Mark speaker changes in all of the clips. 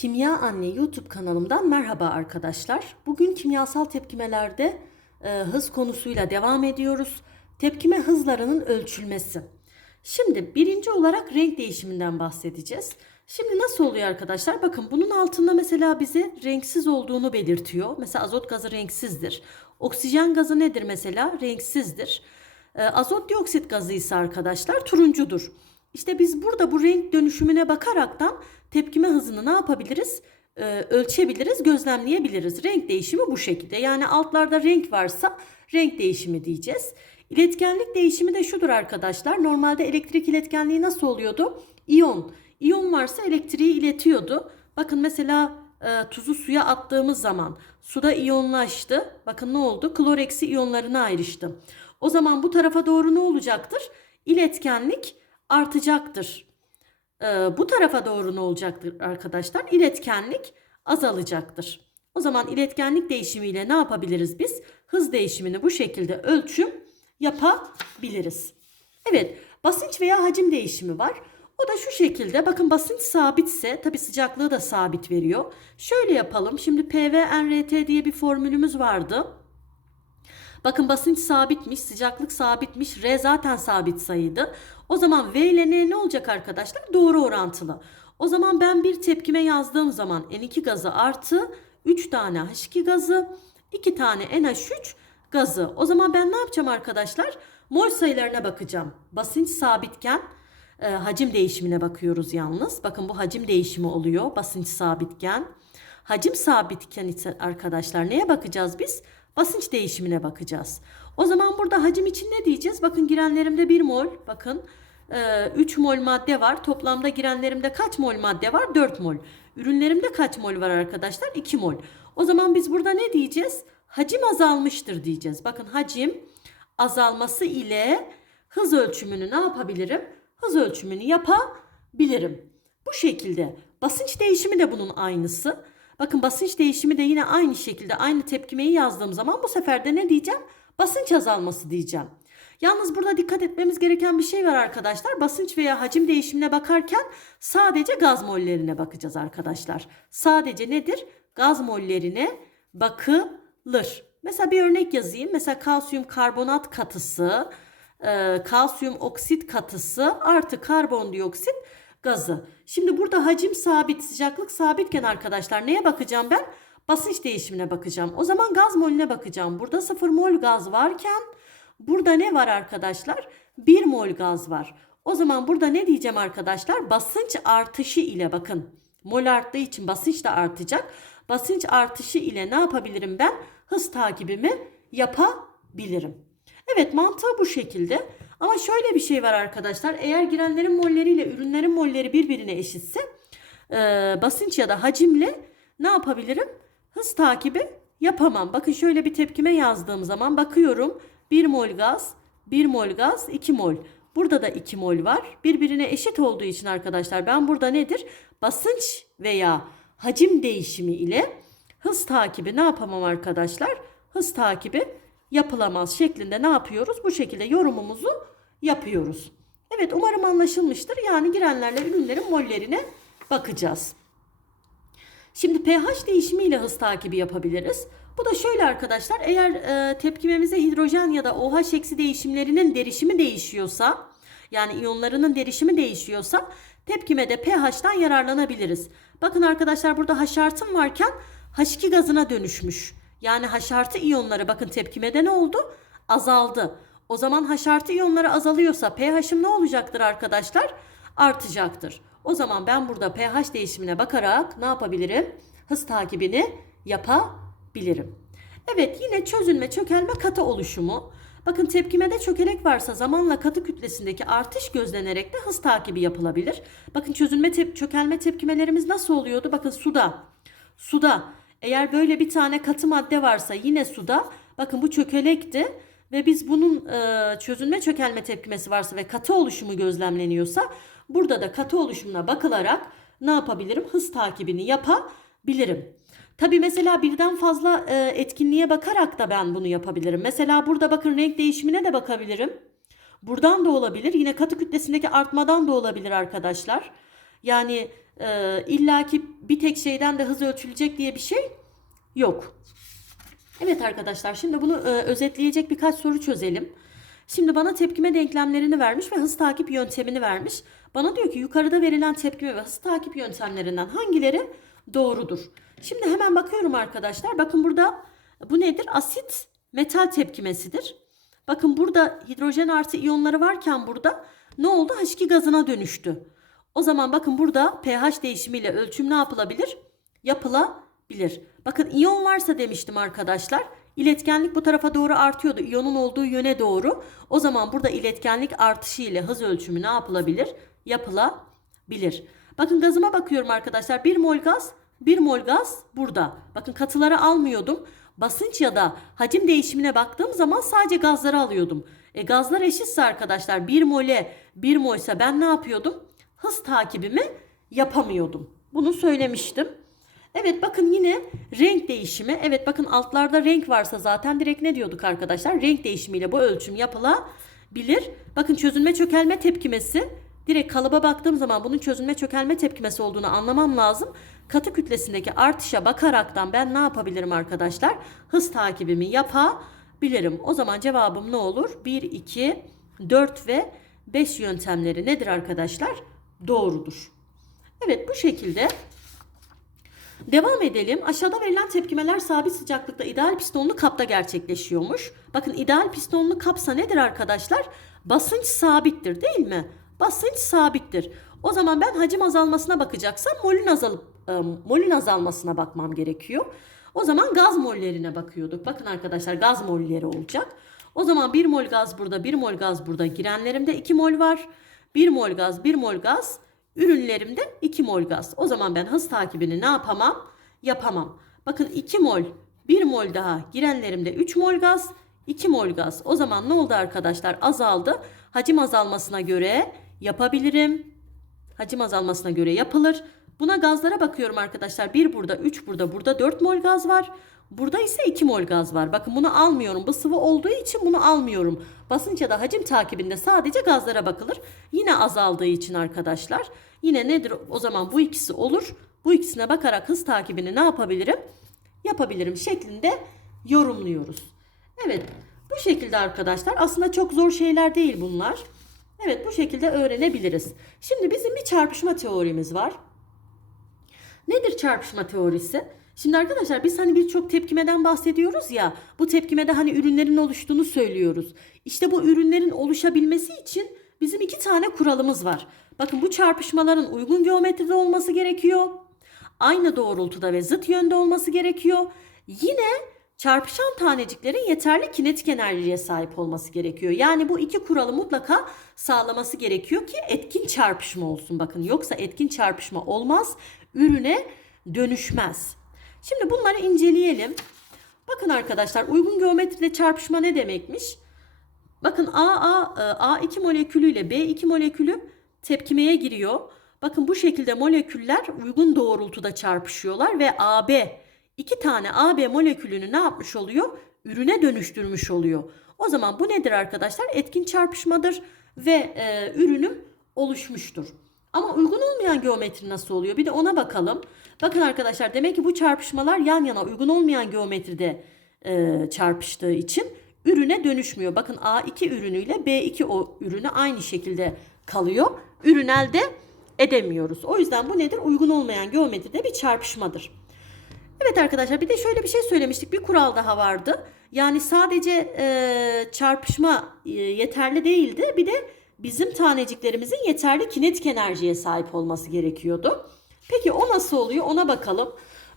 Speaker 1: Kimya Anne YouTube kanalımdan merhaba arkadaşlar. Bugün kimyasal tepkimelerde e, hız konusuyla devam ediyoruz. Tepkime hızlarının ölçülmesi. Şimdi birinci olarak renk değişiminden bahsedeceğiz. Şimdi nasıl oluyor arkadaşlar? Bakın bunun altında mesela bize renksiz olduğunu belirtiyor. Mesela azot gazı renksizdir. Oksijen gazı nedir mesela? Renksizdir. E, azot dioksit gazı ise arkadaşlar turuncudur. İşte biz burada bu renk dönüşümüne bakaraktan tepkime hızını ne yapabiliriz? Ee, ölçebiliriz, gözlemleyebiliriz. Renk değişimi bu şekilde. Yani altlarda renk varsa renk değişimi diyeceğiz. İletkenlik değişimi de şudur arkadaşlar. Normalde elektrik iletkenliği nasıl oluyordu? İyon. İyon varsa elektriği iletiyordu. Bakın mesela e, tuzu suya attığımız zaman suda iyonlaştı. Bakın ne oldu? Klor eksi iyonlarına ayrıştı. O zaman bu tarafa doğru ne olacaktır? İletkenlik artacaktır. Ee, bu tarafa doğru ne olacaktır arkadaşlar? İletkenlik azalacaktır. O zaman iletkenlik değişimiyle ne yapabiliriz biz? Hız değişimini bu şekilde ölçüm yapabiliriz. Evet, basınç veya hacim değişimi var. O da şu şekilde bakın basınç sabitse tabi sıcaklığı da sabit veriyor. Şöyle yapalım. Şimdi PV NRT diye bir formülümüz vardı. Bakın basınç sabitmiş, sıcaklık sabitmiş, R zaten sabit sayıydı. O zaman V ile N ne olacak arkadaşlar? Doğru orantılı. O zaman ben bir tepkime yazdığım zaman N2 gazı artı 3 tane H2 gazı, 2 tane NH3 gazı. O zaman ben ne yapacağım arkadaşlar? Mol sayılarına bakacağım. Basınç sabitken e, hacim değişimine bakıyoruz yalnız. Bakın bu hacim değişimi oluyor basınç sabitken. Hacim sabitken arkadaşlar neye bakacağız biz? Basınç değişimine bakacağız. O zaman burada hacim için ne diyeceğiz? Bakın girenlerimde 1 mol. Bakın 3 mol madde var. Toplamda girenlerimde kaç mol madde var? 4 mol. Ürünlerimde kaç mol var arkadaşlar? 2 mol. O zaman biz burada ne diyeceğiz? Hacim azalmıştır diyeceğiz. Bakın hacim azalması ile hız ölçümünü ne yapabilirim? Hız ölçümünü yapabilirim. Bu şekilde. Basınç değişimi de bunun aynısı. Bakın basınç değişimi de yine aynı şekilde aynı tepkimeyi yazdığım zaman bu sefer de ne diyeceğim? Basınç azalması diyeceğim. Yalnız burada dikkat etmemiz gereken bir şey var arkadaşlar. Basınç veya hacim değişimine bakarken sadece gaz mollerine bakacağız arkadaşlar. Sadece nedir? Gaz mollerine bakılır. Mesela bir örnek yazayım. Mesela kalsiyum karbonat katısı, e, kalsiyum oksit katısı artı karbondioksit gazı. Şimdi burada hacim sabit, sıcaklık sabitken arkadaşlar neye bakacağım ben? Basınç değişimine bakacağım. O zaman gaz molüne bakacağım. Burada 0 mol gaz varken burada ne var arkadaşlar? 1 mol gaz var. O zaman burada ne diyeceğim arkadaşlar? Basınç artışı ile bakın. Mol arttığı için basınç da artacak. Basınç artışı ile ne yapabilirim ben? Hız takibimi yapabilirim. Evet mantığı bu şekilde. Ama şöyle bir şey var arkadaşlar. Eğer girenlerin molleri ile ürünlerin molleri birbirine eşitse e, basınç ya da hacimle ne yapabilirim? Hız takibi yapamam. Bakın şöyle bir tepkime yazdığım zaman bakıyorum. 1 mol gaz, 1 mol gaz, 2 mol. Burada da 2 mol var. Birbirine eşit olduğu için arkadaşlar ben burada nedir? Basınç veya hacim değişimi ile hız takibi ne yapamam arkadaşlar? Hız takibi yapılamaz şeklinde ne yapıyoruz? Bu şekilde yorumumuzu yapıyoruz. Evet umarım anlaşılmıştır. Yani girenlerle ürünlerin mollerine bakacağız. Şimdi pH değişimiyle hız takibi yapabiliriz. Bu da şöyle arkadaşlar eğer e, tepkimemize hidrojen ya da OH eksi değişimlerinin derişimi değişiyorsa yani iyonlarının derişimi değişiyorsa tepkimede pH'tan yararlanabiliriz. Bakın arkadaşlar burada H artım varken H2 gazına dönüşmüş. Yani H artı iyonları bakın tepkimede ne oldu? Azaldı. O zaman H artı iyonları azalıyorsa pH'im ne olacaktır arkadaşlar? Artacaktır. O zaman ben burada pH değişimine bakarak ne yapabilirim? Hız takibini yapabilirim. Evet yine çözünme çökelme katı oluşumu. Bakın tepkimede çökelek varsa zamanla katı kütlesindeki artış gözlenerek de hız takibi yapılabilir. Bakın çözünme tep çökelme tepkimelerimiz nasıl oluyordu? Bakın suda. Suda eğer böyle bir tane katı madde varsa yine suda bakın bu çökelekti ve biz bunun e, çözünme çökelme tepkimesi varsa ve katı oluşumu gözlemleniyorsa burada da katı oluşumuna bakılarak ne yapabilirim? Hız takibini yapabilirim. Tabi mesela birden fazla e, etkinliğe bakarak da ben bunu yapabilirim. Mesela burada bakın renk değişimine de bakabilirim. Buradan da olabilir. Yine katı kütlesindeki artmadan da olabilir arkadaşlar. Yani e, illaki bir tek şeyden de hız ölçülecek diye bir şey yok. Evet arkadaşlar şimdi bunu e, özetleyecek birkaç soru çözelim. Şimdi bana tepkime denklemlerini vermiş ve hız takip yöntemini vermiş. Bana diyor ki yukarıda verilen tepkime ve hız takip yöntemlerinden hangileri doğrudur? Şimdi hemen bakıyorum arkadaşlar. Bakın burada bu nedir? Asit metal tepkimesidir. Bakın burada hidrojen artı iyonları varken burada ne oldu? H2 gazına dönüştü. O zaman bakın burada pH değişimiyle ölçüm ne yapılabilir? Yapılabilir. Bakın iyon varsa demiştim arkadaşlar. İletkenlik bu tarafa doğru artıyordu. İyonun olduğu yöne doğru. O zaman burada iletkenlik artışı ile hız ölçümü ne yapılabilir? Yapılabilir. Bakın gazıma bakıyorum arkadaşlar. 1 mol gaz, 1 mol gaz burada. Bakın katıları almıyordum. Basınç ya da hacim değişimine baktığım zaman sadece gazları alıyordum. E gazlar eşitse arkadaşlar 1 mole 1 mol ise ben ne yapıyordum? Hız takibimi yapamıyordum. Bunu söylemiştim. Evet bakın yine renk değişimi. Evet bakın altlarda renk varsa zaten direkt ne diyorduk arkadaşlar? Renk değişimiyle bu ölçüm yapılabilir. Bakın çözünme çökelme tepkimesi. Direkt kalıba baktığım zaman bunun çözünme çökelme tepkimesi olduğunu anlamam lazım. Katı kütlesindeki artışa bakaraktan ben ne yapabilirim arkadaşlar? Hız takibimi yapabilirim. O zaman cevabım ne olur? 1, 2, 4 ve 5 yöntemleri nedir arkadaşlar? Doğrudur. Evet bu şekilde Devam edelim. Aşağıda verilen tepkimeler sabit sıcaklıkta ideal pistonlu kapta gerçekleşiyormuş. Bakın ideal pistonlu kapsa nedir arkadaşlar? Basınç sabittir değil mi? Basınç sabittir. O zaman ben hacim azalmasına bakacaksam molün azalıp e, molün azalmasına bakmam gerekiyor. O zaman gaz mollerine bakıyorduk. Bakın arkadaşlar gaz molleri olacak. O zaman 1 mol gaz burada, 1 mol gaz burada. Girenlerimde 2 mol var. 1 mol gaz, 1 mol gaz. Ürünlerimde 2 mol gaz. O zaman ben hız takibini ne yapamam? Yapamam. Bakın 2 mol, 1 mol daha. Girenlerimde 3 mol gaz, 2 mol gaz. O zaman ne oldu arkadaşlar? Azaldı. Hacim azalmasına göre yapabilirim. Hacim azalmasına göre yapılır. Buna gazlara bakıyorum arkadaşlar. 1 burada, 3 burada, burada 4 mol gaz var. Burada ise 2 mol gaz var. Bakın bunu almıyorum. Bu sıvı olduğu için bunu almıyorum. Basınç ya da hacim takibinde sadece gazlara bakılır. Yine azaldığı için arkadaşlar. Yine nedir o zaman bu ikisi olur. Bu ikisine bakarak hız takibini ne yapabilirim? Yapabilirim şeklinde yorumluyoruz. Evet bu şekilde arkadaşlar aslında çok zor şeyler değil bunlar. Evet bu şekilde öğrenebiliriz. Şimdi bizim bir çarpışma teorimiz var. Nedir çarpışma teorisi? Şimdi arkadaşlar biz hani birçok tepkimeden bahsediyoruz ya. Bu tepkimede hani ürünlerin oluştuğunu söylüyoruz. İşte bu ürünlerin oluşabilmesi için bizim iki tane kuralımız var. Bakın bu çarpışmaların uygun geometride olması gerekiyor. Aynı doğrultuda ve zıt yönde olması gerekiyor. Yine çarpışan taneciklerin yeterli kinetik enerjiye sahip olması gerekiyor. Yani bu iki kuralı mutlaka sağlaması gerekiyor ki etkin çarpışma olsun. Bakın yoksa etkin çarpışma olmaz, ürüne dönüşmez. Şimdi bunları inceleyelim. Bakın arkadaşlar uygun geometride çarpışma ne demekmiş? Bakın AA, A2 molekülü ile B2 molekülü tepkimeye giriyor. Bakın bu şekilde moleküller uygun doğrultuda çarpışıyorlar ve AB iki tane AB molekülünü ne yapmış oluyor? Ürüne dönüştürmüş oluyor. O zaman bu nedir arkadaşlar? Etkin çarpışmadır ve e, ürünüm oluşmuştur. Ama uygun olmayan geometri nasıl oluyor? Bir de ona bakalım. Bakın arkadaşlar demek ki bu çarpışmalar yan yana uygun olmayan geometride e, çarpıştığı için ürüne dönüşmüyor. Bakın A2 ürünüyle B2 o ürünü aynı şekilde kalıyor. Ürün elde edemiyoruz. O yüzden bu nedir? Uygun olmayan geometride bir çarpışmadır. Evet arkadaşlar bir de şöyle bir şey söylemiştik. Bir kural daha vardı. Yani sadece e, çarpışma e, yeterli değildi. Bir de bizim taneciklerimizin yeterli kinetik enerjiye sahip olması gerekiyordu. Peki o nasıl oluyor ona bakalım.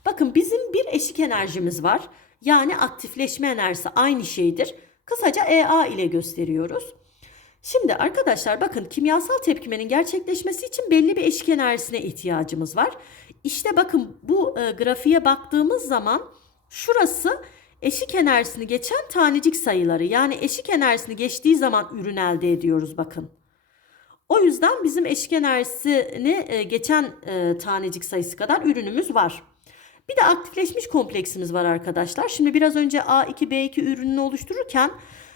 Speaker 1: Bakın bizim bir eşik enerjimiz var. Yani aktifleşme enerjisi aynı şeydir. Kısaca EA ile gösteriyoruz. Şimdi arkadaşlar bakın kimyasal tepkimenin gerçekleşmesi için belli bir eşik enerjisine ihtiyacımız var. İşte bakın bu e, grafiğe baktığımız zaman şurası eşik enerjisini geçen tanecik sayıları. Yani eşik enerjisini geçtiği zaman ürün elde ediyoruz bakın. O yüzden bizim eşik enerjisini e, geçen e, tanecik sayısı kadar ürünümüz var. Bir de aktifleşmiş kompleksimiz var arkadaşlar. Şimdi biraz önce A2, B2 ürününü oluştururken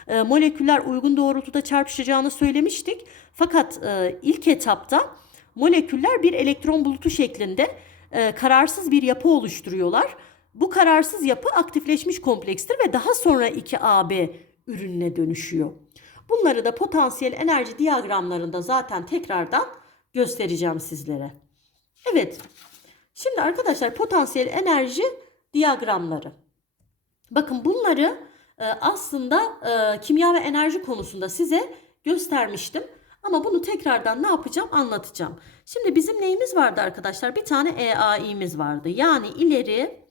Speaker 1: e, moleküller uygun doğrultuda çarpışacağını söylemiştik. Fakat ilk etapta moleküller bir elektron bulutu şeklinde e, kararsız bir yapı oluşturuyorlar. Bu kararsız yapı aktifleşmiş komplekstir ve daha sonra 2AB ürününe dönüşüyor. Bunları da potansiyel enerji diyagramlarında zaten tekrardan göstereceğim sizlere. Evet. Şimdi arkadaşlar potansiyel enerji diyagramları. Bakın bunları e, aslında e, kimya ve enerji konusunda size göstermiştim. Ama bunu tekrardan ne yapacağım anlatacağım. Şimdi bizim neyimiz vardı arkadaşlar? Bir tane EAI'miz vardı. Yani ileri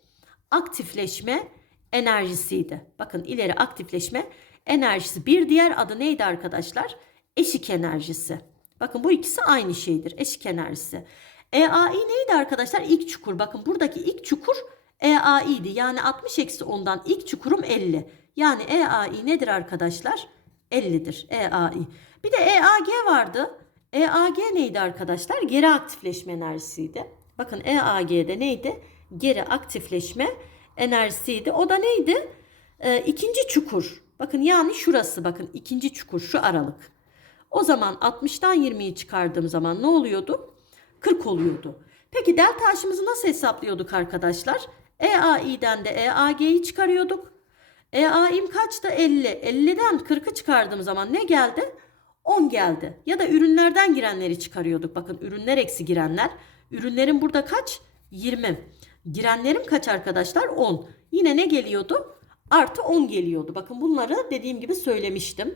Speaker 1: aktifleşme enerjisiydi. Bakın ileri aktifleşme enerjisi. Bir diğer adı neydi arkadaşlar? Eşik enerjisi. Bakın bu ikisi aynı şeydir. Eşik enerjisi. EAI neydi arkadaşlar? İlk çukur. Bakın buradaki ilk çukur EAI'di. Yani 60 eksi 10'dan ilk çukurum 50. Yani EAI nedir arkadaşlar? 50'dir EAI. Bir de EAG vardı. EAG neydi arkadaşlar? Geri aktifleşme enerjisiydi. Bakın EAG'de neydi? Geri aktifleşme enerjisiydi. O da neydi? Ee, ikinci çukur. Bakın yani şurası bakın ikinci çukur şu aralık. O zaman 60'tan 20'yi çıkardığım zaman ne oluyordu? 40 oluyordu. Peki delta H'ımızı nasıl hesaplıyorduk arkadaşlar? EAI'den de EAG'yi çıkarıyorduk. EAI'm kaçtı? 50. 50'den 40'ı çıkardığım zaman ne geldi? 10 geldi. Ya da ürünlerden girenleri çıkarıyorduk. Bakın ürünler eksi girenler. Ürünlerin burada kaç? 20. Girenlerim kaç arkadaşlar? 10. Yine ne geliyordu? Artı 10 geliyordu. Bakın bunları dediğim gibi söylemiştim.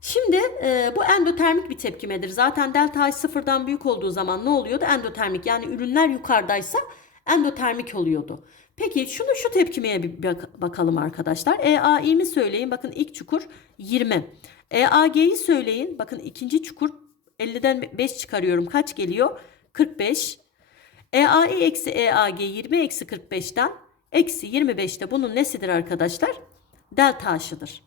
Speaker 1: Şimdi e, bu endotermik bir tepkimedir. Zaten delta H sıfırdan büyük olduğu zaman ne oluyordu? Endotermik yani ürünler yukarıdaysa endotermik oluyordu. Peki şunu şu tepkimeye bir bak- bakalım arkadaşlar. EAI'mi söyleyin. Bakın ilk çukur 20. EAG'yi söyleyin. Bakın ikinci çukur 50'den 5 çıkarıyorum. Kaç geliyor? 45. EAI eksi EAG 20 eksi 45'ten eksi 25'te bunun nesidir arkadaşlar? Delta H'ıdır.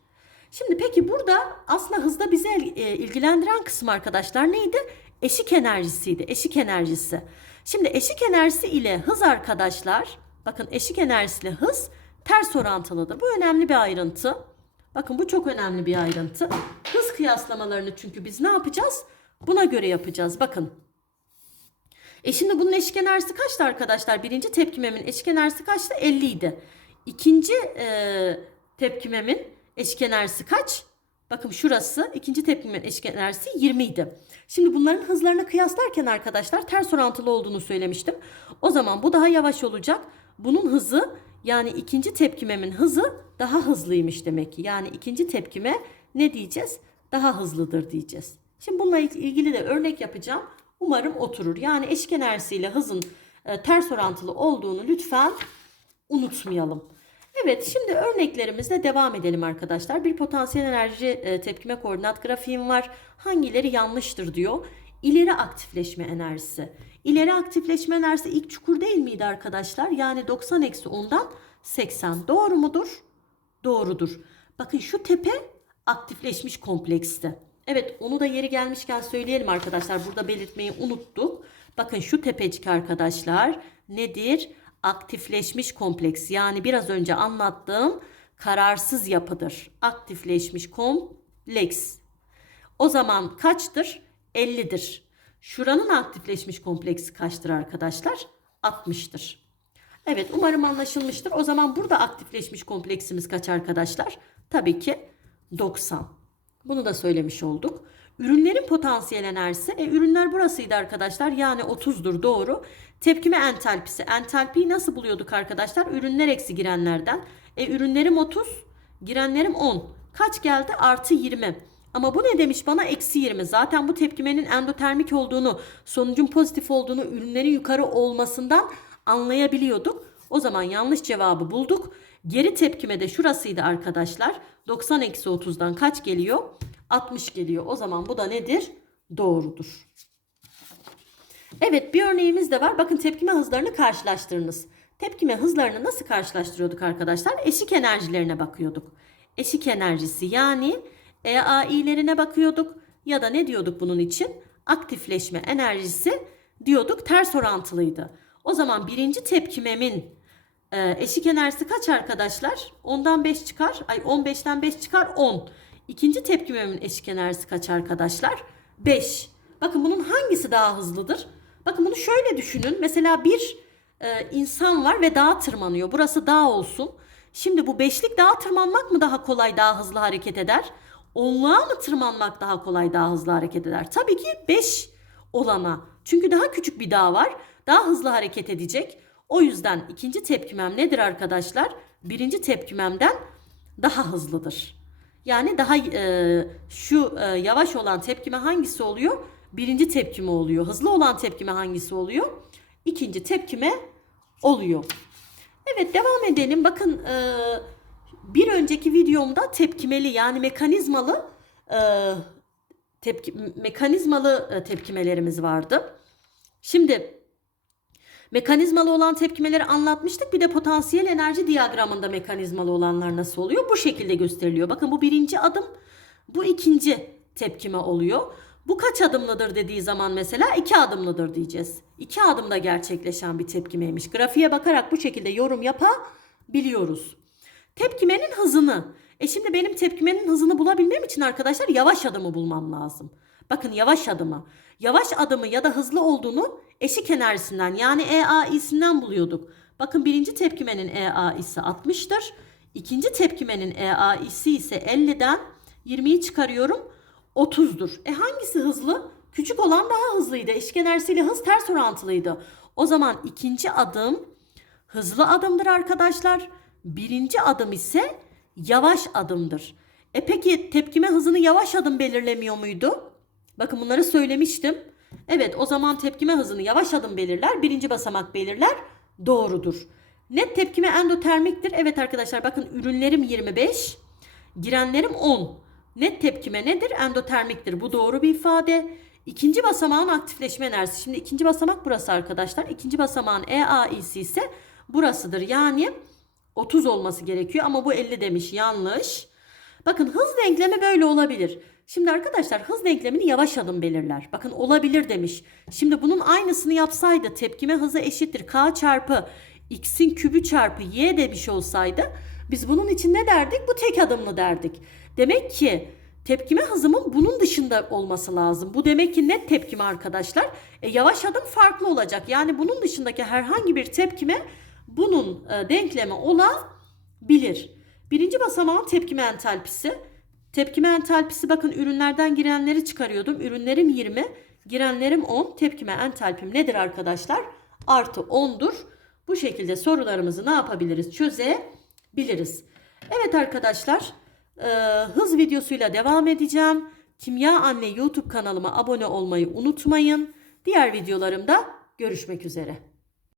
Speaker 1: Şimdi peki burada aslında hızda bizi e, ilgilendiren kısım arkadaşlar neydi? Eşik enerjisiydi. Eşik enerjisi. Şimdi eşik enerjisi ile hız arkadaşlar bakın eşik enerjisiyle hız ters orantılıdır. Bu önemli bir ayrıntı. Bakın bu çok önemli bir ayrıntı. Hız kıyaslamalarını çünkü biz ne yapacağız? Buna göre yapacağız. Bakın. E şimdi bunun eşik enerjisi kaçtı arkadaşlar? Birinci tepkimemin eşik enerjisi kaçtı? 50 idi. İkinci e, tepkimemin eşik enerjisi kaç? Bakın şurası ikinci tepkimemin eşik enerjisi 20 idi. Şimdi bunların hızlarını kıyaslarken arkadaşlar ters orantılı olduğunu söylemiştim. O zaman bu daha yavaş olacak. Bunun hızı yani ikinci tepkimemin hızı daha hızlıymış demek ki. Yani ikinci tepkime ne diyeceğiz? Daha hızlıdır diyeceğiz. Şimdi bununla ilgili de örnek yapacağım. Umarım oturur. Yani eşik enerjisiyle hızın e, ters orantılı olduğunu lütfen unutmayalım. Evet şimdi örneklerimizle devam edelim arkadaşlar. Bir potansiyel enerji e, tepkime koordinat grafiğim var. Hangileri yanlıştır diyor. İleri aktifleşme enerjisi. İleri aktifleşme enerjisi ilk çukur değil miydi arkadaşlar? Yani 90 eksi 10'dan 80. Doğru mudur? Doğrudur. Bakın şu tepe aktifleşmiş kompleksti. Evet onu da yeri gelmişken söyleyelim arkadaşlar. Burada belirtmeyi unuttuk. Bakın şu tepecik arkadaşlar nedir? Aktifleşmiş kompleks. Yani biraz önce anlattığım kararsız yapıdır. Aktifleşmiş kompleks. O zaman kaçtır? 50'dir. Şuranın aktifleşmiş kompleksi kaçtır arkadaşlar? 60'tır. Evet umarım anlaşılmıştır. O zaman burada aktifleşmiş kompleksimiz kaç arkadaşlar? Tabii ki 90. Bunu da söylemiş olduk. Ürünlerin potansiyel enerjisi. E, ürünler burasıydı arkadaşlar. Yani 30'dur doğru. Tepkime entalpisi. Entalpiyi nasıl buluyorduk arkadaşlar? Ürünler eksi girenlerden. E, ürünlerim 30. Girenlerim 10. Kaç geldi? Artı 20. Ama bu ne demiş bana? Eksi 20. Zaten bu tepkimenin endotermik olduğunu, sonucun pozitif olduğunu, ürünlerin yukarı olmasından anlayabiliyorduk. O zaman yanlış cevabı bulduk. Geri tepkime de şurasıydı arkadaşlar. 90 eksi 30'dan kaç geliyor? 60 geliyor. O zaman bu da nedir? Doğrudur. Evet bir örneğimiz de var. Bakın tepkime hızlarını karşılaştırınız. Tepkime hızlarını nasıl karşılaştırıyorduk arkadaşlar? Eşik enerjilerine bakıyorduk. Eşik enerjisi yani EAI'lerine bakıyorduk. Ya da ne diyorduk bunun için? Aktifleşme enerjisi diyorduk. Ters orantılıydı. O zaman birinci tepkimemin e, eşik enerjisi kaç arkadaşlar? 10'dan 5 çıkar. Ay 15'ten 5 çıkar 10. İkinci tepkimemin eşik enerjisi kaç arkadaşlar? 5. Bakın bunun hangisi daha hızlıdır? Bakın bunu şöyle düşünün. Mesela bir e, insan var ve dağa tırmanıyor. Burası dağ olsun. Şimdi bu beşlik dağa tırmanmak mı daha kolay, daha hızlı hareket eder? Onluğa mı tırmanmak daha kolay, daha hızlı hareket eder? Tabii ki 5 olana. Çünkü daha küçük bir dağ var. Daha hızlı hareket edecek. O yüzden ikinci tepkimem nedir arkadaşlar? Birinci tepkimemden daha hızlıdır. Yani daha e, şu e, yavaş olan tepkime hangisi oluyor? Birinci tepkime oluyor. Hızlı olan tepkime hangisi oluyor? İkinci tepkime oluyor. Evet devam edelim. Bakın e, bir önceki videomda tepkimeli yani mekanizmalı e, tepki mekanizmalı e, tepkimelerimiz vardı. Şimdi mekanizmalı olan tepkimeleri anlatmıştık. Bir de potansiyel enerji diyagramında mekanizmalı olanlar nasıl oluyor? Bu şekilde gösteriliyor. Bakın bu birinci adım, bu ikinci tepkime oluyor. Bu kaç adımlıdır dediği zaman mesela iki adımlıdır diyeceğiz. İki adımda gerçekleşen bir tepkimeymiş. Grafiğe bakarak bu şekilde yorum yapabiliyoruz. Tepkimenin hızını. E şimdi benim tepkimenin hızını bulabilmem için arkadaşlar yavaş adımı bulmam lazım. Bakın yavaş adımı. Yavaş adımı ya da hızlı olduğunu eşik enerjisinden yani EAI'sinden buluyorduk. Bakın birinci tepkimenin EAI'si 60'tır. İkinci tepkimenin EAI'si ise 50'den 20'yi çıkarıyorum 30'dur. E hangisi hızlı? Küçük olan daha hızlıydı. Eşik enerjisiyle hız ters orantılıydı. O zaman ikinci adım hızlı adımdır arkadaşlar. Birinci adım ise yavaş adımdır. E peki tepkime hızını yavaş adım belirlemiyor muydu? Bakın bunları söylemiştim. Evet o zaman tepkime hızını yavaş adım belirler. Birinci basamak belirler. Doğrudur. Net tepkime endotermiktir. Evet arkadaşlar bakın ürünlerim 25. Girenlerim 10. Net tepkime nedir? Endotermiktir. Bu doğru bir ifade. İkinci basamağın aktifleşme enerjisi. Şimdi ikinci basamak burası arkadaşlar. İkinci basamağın EAI'si ise burasıdır. Yani 30 olması gerekiyor ama bu 50 demiş. Yanlış. Bakın hız denklemi böyle olabilir. Şimdi arkadaşlar hız denklemini yavaş adım belirler. Bakın olabilir demiş. Şimdi bunun aynısını yapsaydı tepkime hızı eşittir k çarpı x'in kübü çarpı y demiş olsaydı biz bunun için ne derdik? Bu tek adımlı derdik. Demek ki tepkime hızımın bunun dışında olması lazım. Bu demek ki net tepkime arkadaşlar. E, yavaş adım farklı olacak. Yani bunun dışındaki herhangi bir tepkime bunun e, denklemi olabilir. Birinci basamağın tepkime entalpisi. Tepkime entalpisi bakın ürünlerden girenleri çıkarıyordum. Ürünlerim 20, girenlerim 10. Tepkime entalpim nedir arkadaşlar? Artı 10'dur. Bu şekilde sorularımızı ne yapabiliriz? Çözebiliriz. Evet arkadaşlar e, hız videosuyla devam edeceğim. Kimya Anne YouTube kanalıma abone olmayı unutmayın. Diğer videolarımda görüşmek üzere.